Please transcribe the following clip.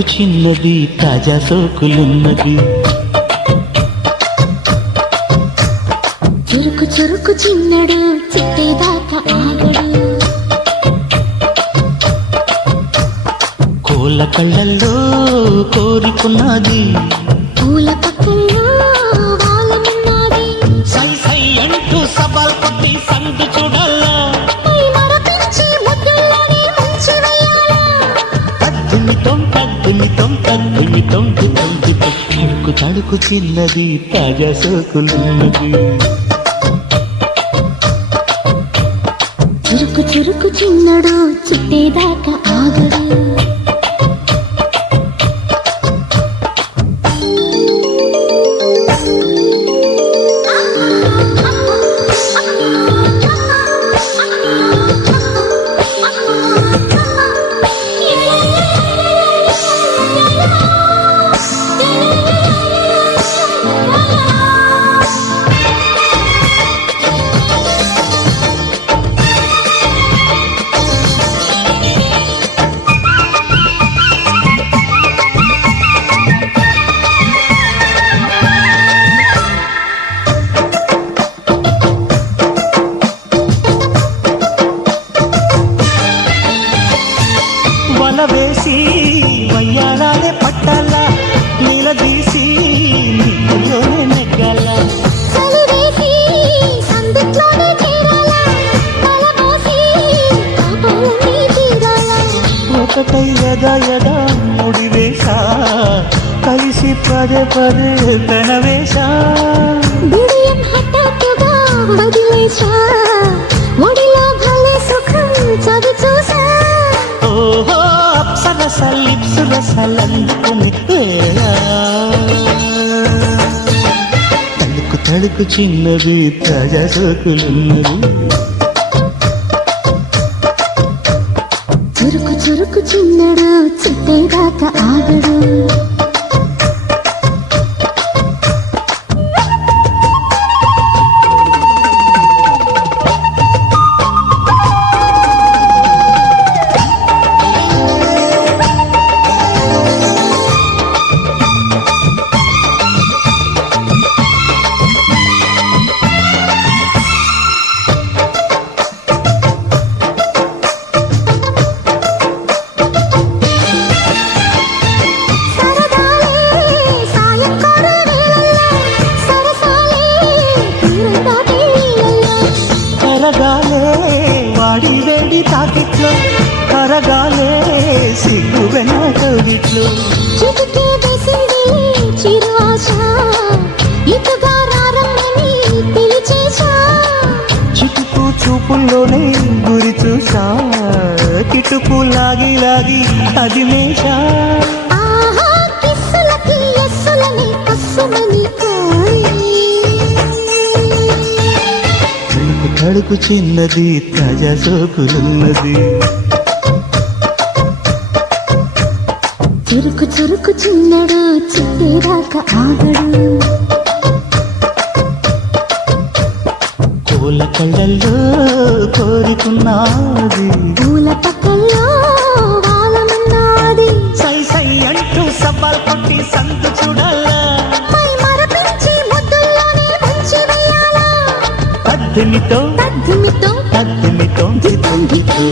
తళుకు చిన్నది తాజా సోకులున్నది చురుకు చురుకు చిన్నడు చిట్టేదాకా ఆగడు. కోళ్ళ కళ్ళల్లో కోరుకున్నది. పూల పక్కల్లో వాలమున్నది సై సై అంటూ సవాల్ కొట్టి సందు చూడాలా తడుకు చిన్నది తాజా సోకులున్నది చురుకు చురుకు చిన్నడు చుట్టేదాకా ఆగడు. వల వేసి పట్టాల నిలదీసి నెగ్గాల ఒకటై యదా యదా కలిసి పదే పదే తన వేశా హఠాత్తుగా వదిలేశా లిప్సురసలందుకుని తలుకు తడుకు చిన్నది తాజా సోకులున్నది చురుకు చురుకు చిన్నడు చిట్టేదాకా ఆగడు. తాకిట్లో కరగాలే సిగ్గు వెనకవిట్లో చిటికే వేసింది చిరు ఆశ ఇటుగా రారమ్మని పిలిచేశా. చిటుకు చూపుల్లోనే గురి చూసా కిటుకు లాగి లాగి అది మేషా ఆహా కిస్సులకి ఎస్సులని కస్సుమని తడుకు చిన్నది తాజా సోకులున్నది. చురుకు చురుకు చిన్నడు చిట్టేదాకా ఆగడు. కోల కళ్ళల్లో కోరుకున్నది. పూల పక్కల్లో వేయాలా పద్దెనితో తద్దిమితో పద్దెనితో దితం దితం